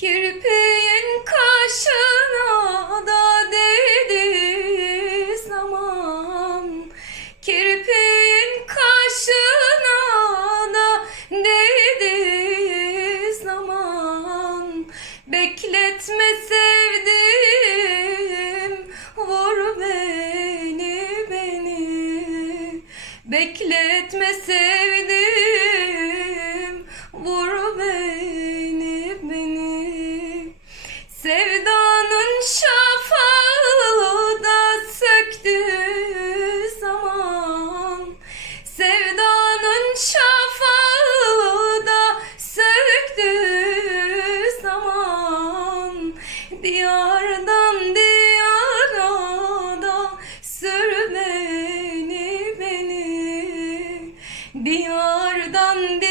Kirpiğin kaşına da değdi zaman. Kirpiğin kaşına da değdi zaman. Bekletme sevdim vur beni beni. Bekletme sevdim vur Sevdanın şafağı da söktü zaman. Sevdanın şafağı da söktü zaman. Diyardan diyara da sür beni. Beni Diyardan diyara